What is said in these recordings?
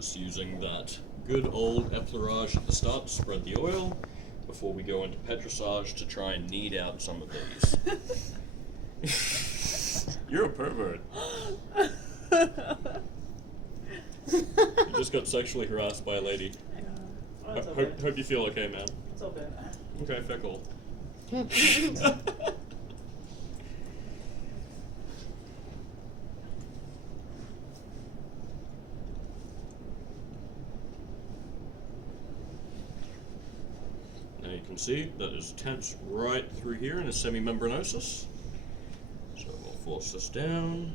Just using that good old effleurage at the start to spread the oil before we go into petrissage to try and knead out some of these. You're a pervert. You just got sexually harassed by a lady. Yeah. Hope you feel okay, man. It's all good. Okay, fickle. Now you can see that is tense right through here in a semimembranosus. So we'll force this down.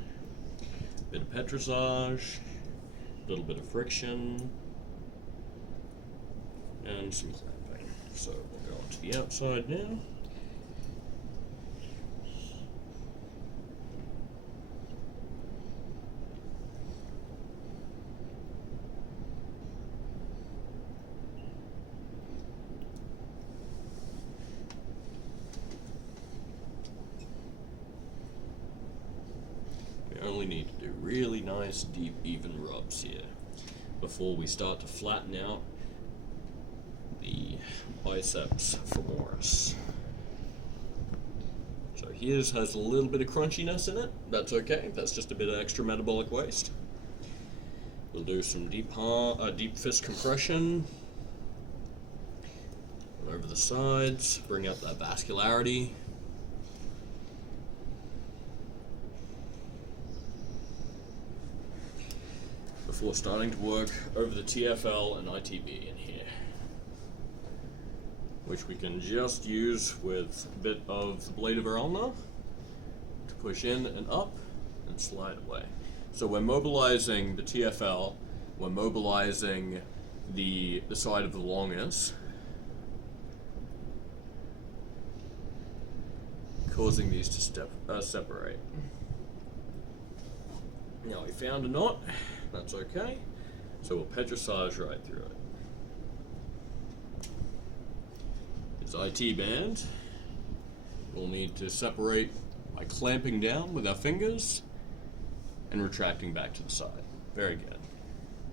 Bit of petrissage, a little bit of friction, and some clamping. So we'll go onto the outside now. We only need to do really nice, deep, even rubs here before we start to flatten out the biceps femoris. So his has a little bit of crunchiness in it. That's okay. That's just a bit of extra metabolic waste. We'll do some deep fist compression over the sides, bring up that vascularity. Before starting to work over the TFL and ITB in here, which we can just use with a bit of the blade of our ulna to push in and up and slide away. So we're mobilizing the TFL, we're mobilizing the side of the longus, causing these to separate. Now we found a knot. That's okay. So we'll petrissage right through it. This IT band we'll need to separate by clamping down with our fingers and retracting back to the side. Very good.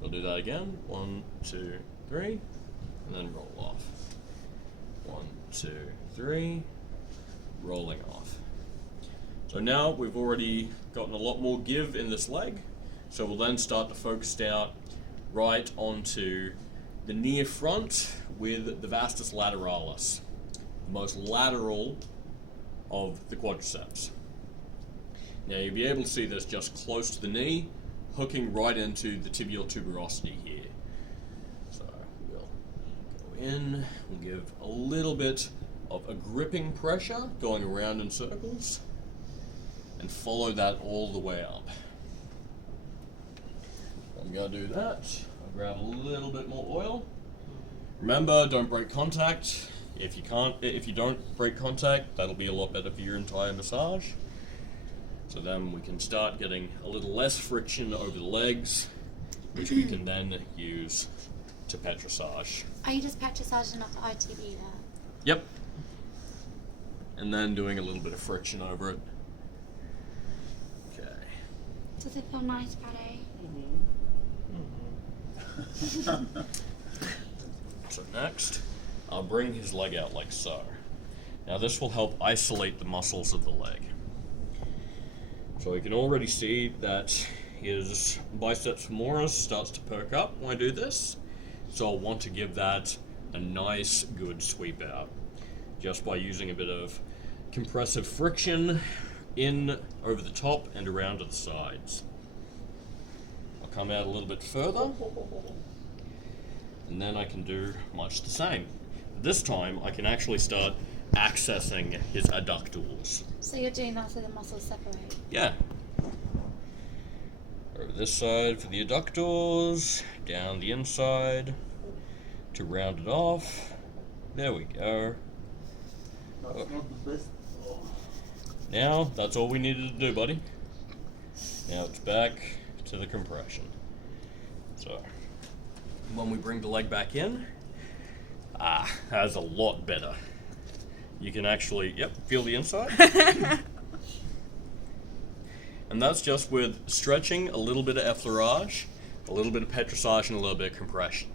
We'll do that again. 1, 2, 3, and then roll off. 1, 2, 3, rolling off. So now we've already gotten a lot more give in this leg. So we'll then start to focus out right onto the near front with the vastus lateralis, the most lateral of the quadriceps. Now you'll be able to see this just close to the knee, hooking right into the tibial tuberosity here. So we'll go in, we'll give a little bit of a gripping pressure going around in circles, and follow that all the way up. I'm going to do that. I'll grab a little bit more oil. Remember, don't break contact. If you don't break contact, that'll be a lot better for your entire massage. So then we can start getting a little less friction over the legs, which we can then use to petrissage. Are you just petrissaging off the ITB there? Yep. And then doing a little bit of friction over it. Okay. Does it feel nice, Paddy? So next, I'll bring his leg out like so. Now this will help isolate the muscles of the leg. So you can already see that his biceps femoris starts to perk up when I do this. So I'll want to give that a nice, good sweep out, just by using a bit of compressive friction in over the top and around to the sides. I'll come out a little bit further, and then I can do much the same. This time I can actually start accessing his adductors. So you're doing that so the muscles separate? Yeah. Over this side for the adductors, down the inside to round it off. There we go. That's not the best. Now, that's all we needed to do, buddy. Now it's back to the compression. So, when we bring the leg back in, that's a lot better. You can actually, feel the inside. And that's just with stretching a little bit of effleurage a little bit of petrissage and a little bit of compression.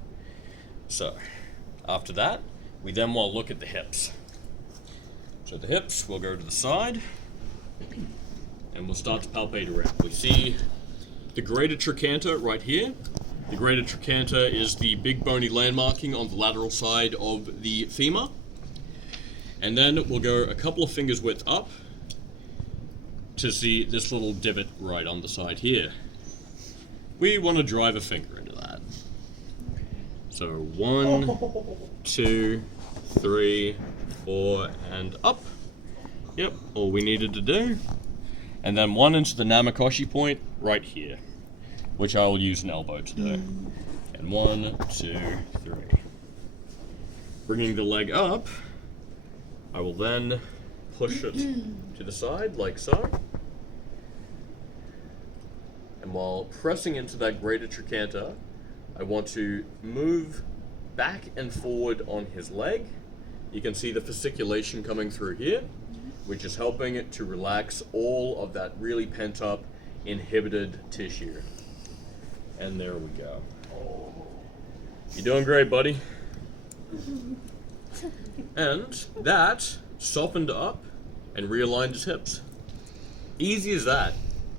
So, after that, we then want to look at the hips. So the hips, we'll go to the side, and we'll start to palpate around. We see the greater trochanter right here. The greater trochanter is the big bony landmarking on the lateral side of the femur. And then we'll go a couple of fingers width up to see this little divot right on the side here. We want to drive a finger into that. So 1, 2, 3, 4, and up. Yep, all we needed to do. And then 1 into the Namakoshi point right here, which I will use an elbow to do. And 1, 2, 3. Bringing the leg up, I will then push it to the side like so. And while pressing into that greater trochanter, I want to move back and forward on his leg. You can see the fasciculation coming through here, which is helping it to relax all of that really pent up, inhibited tissue. And there we go. You're doing great, buddy. And that softened up and realigned his hips. Easy as that.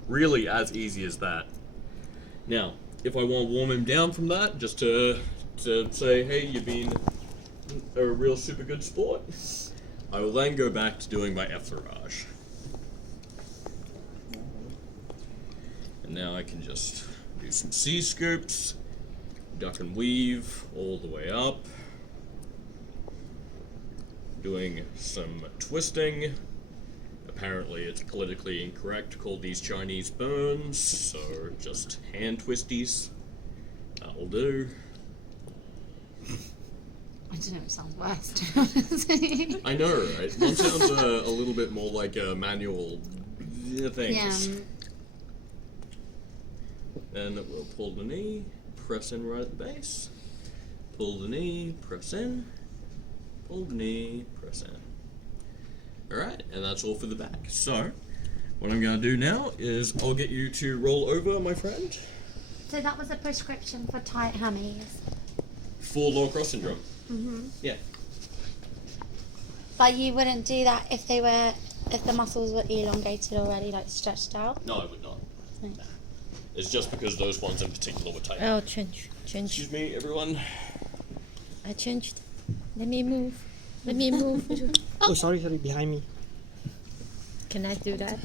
Really as easy as that. Now, if I want to warm him down from that, just to say, hey, you've been a real super good sport, I will then go back to doing my effleurage. And now I can just do some C-scoops, duck and weave all the way up, doing some twisting. Apparently it's politically incorrect to call these Chinese burns, so just hand twisties. That'll do. I don't know, it sounds worse, to be honest. I know, right? One sounds a little bit more like a manual thing. Yeah. Then we'll pull the knee, press in right at the base. Pull the knee, press in. Pull the knee, press in. Alright, and that's all for the back. So, what I'm going to do now is I'll get you to roll over, my friend. So that was a prescription for tight hammies. For lower cross syndrome. Yeah. But you wouldn't do that if the muscles were elongated already, like stretched out? No, I would not. No. It's just because those ones in particular were tight. Oh, change. Excuse me, everyone. I changed. Let me move. Let me move. Oh, sorry, behind me. Can I do that?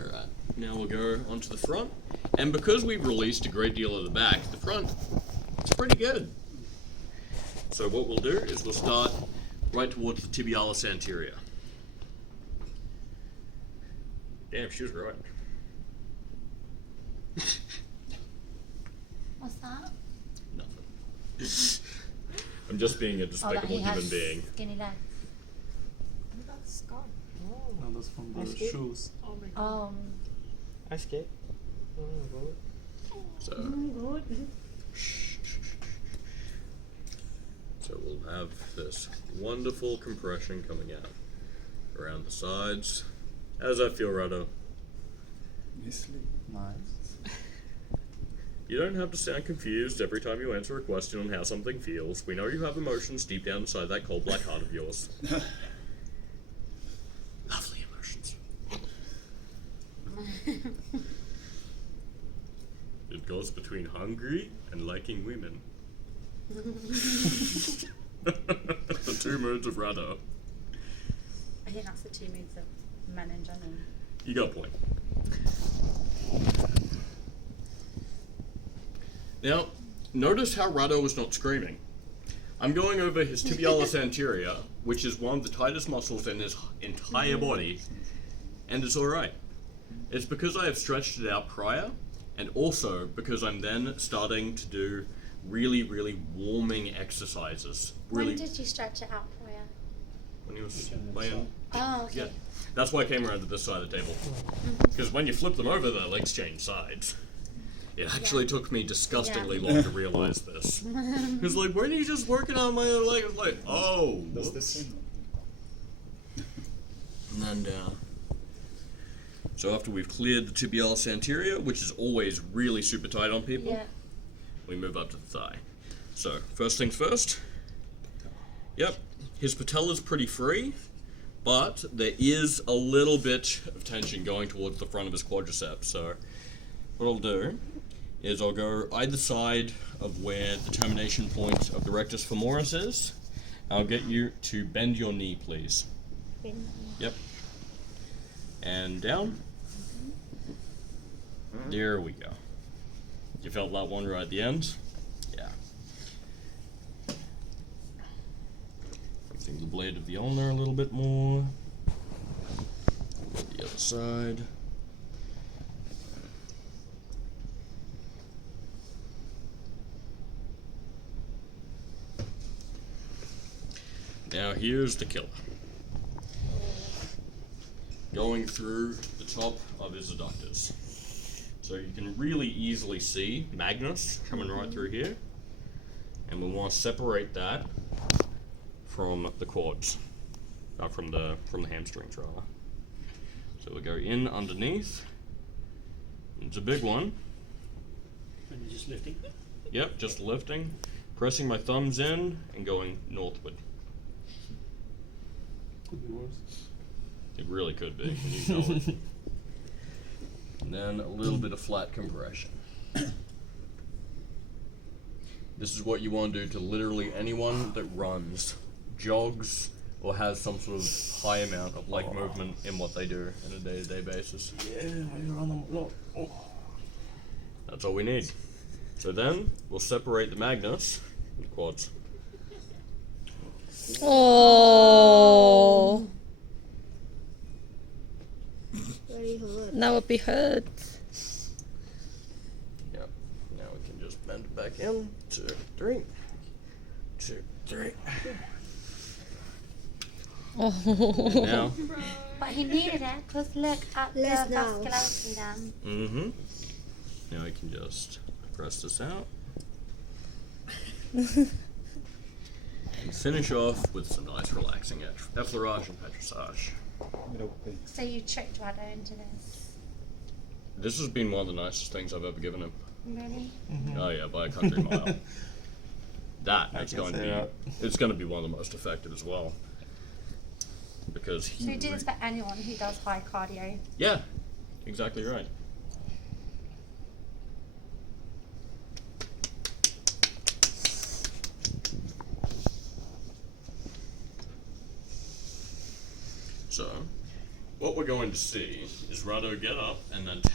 Alright, now we'll go onto the front. And because we've released a great deal of the back, the front, it's pretty good. So what we'll do is we'll start right towards the tibialis anterior. Damn, she was right. What's that? Nothing. I'm just being a despicable human being. Skinny legs. No, that's from the shoes. I skate. So we'll have this wonderful compression coming out around the sides. How does that feel, Rado? Nice. You don't have to sound confused every time you answer a question on how something feels. We know you have emotions deep down inside that cold black heart of yours. Lovely emotions. It goes between hungry and liking women. The two moods of Rado. I think that's the two moods of men in general. You got a point. Now, notice how Rado was not screaming. I'm going over his tibialis anterior, which is one of the tightest muscles in his entire body, and it's alright. It's because I have stretched it out prior, and also because I'm then starting to do really, really warming exercises. Really, When did you stretch it out prior? when he was laying. Oh, okay. Yeah, that's why I came around to this side of the table. Because when you flip them over, their legs change sides. It actually took me disgustingly long to realize this. Because, like, weren't you just working on my other leg? I was like, oh, That's the whoops. same. And then, So after we've cleared the tibialis anterior, which is always really super tight on people, Yeah. we move up to the thigh. So first things first. Yep, his patella's pretty free, but there is a little bit of tension going towards the front of his quadriceps. So what I'll do is I'll go either side of where the termination point of the rectus femoris is. I'll get you to bend your knee, please. Yep. And down. There we go. You felt that one right at the end? Yeah. Fixing the blade of the ulnar a little bit more. The other side. Now here's the killer. Going through the top of his adductors. So you can really easily see Magnus coming right through here. And we want to separate that from the quads. From the hamstrings rather. So we go in underneath. It's a big one. And you're just lifting. Yep, just lifting. Pressing my thumbs in and going northward. Could be worse. It really could be. You know it. And then a little bit of flat compression. This is what you want to do to literally anyone that runs, jogs, or has some sort of high amount of leg movement in what they do on a day-to-day basis. Yeah, I run a lot. Oh. That's all we need. So then we'll separate the Magnus and the quads. Oh, Very hard. that would be hurt. Yep. Now we can just bend it back in. 2, 3. 2, 3. Oh. Now. But he needed it because look at the Less now. vascularity then. Mm-hmm. Now I can just press this out. And finish off with some nice relaxing effleurage and petrissage. So you tricked Rado into this. This has been one of the nicest things I've ever given him. Really? Oh yeah, by a country mile. It's can going to say be that. it's going to be one of the most effective as well. Because he So you do this for anyone who does high cardio. Yeah, exactly right. So, what we're going to see is Rado get up and then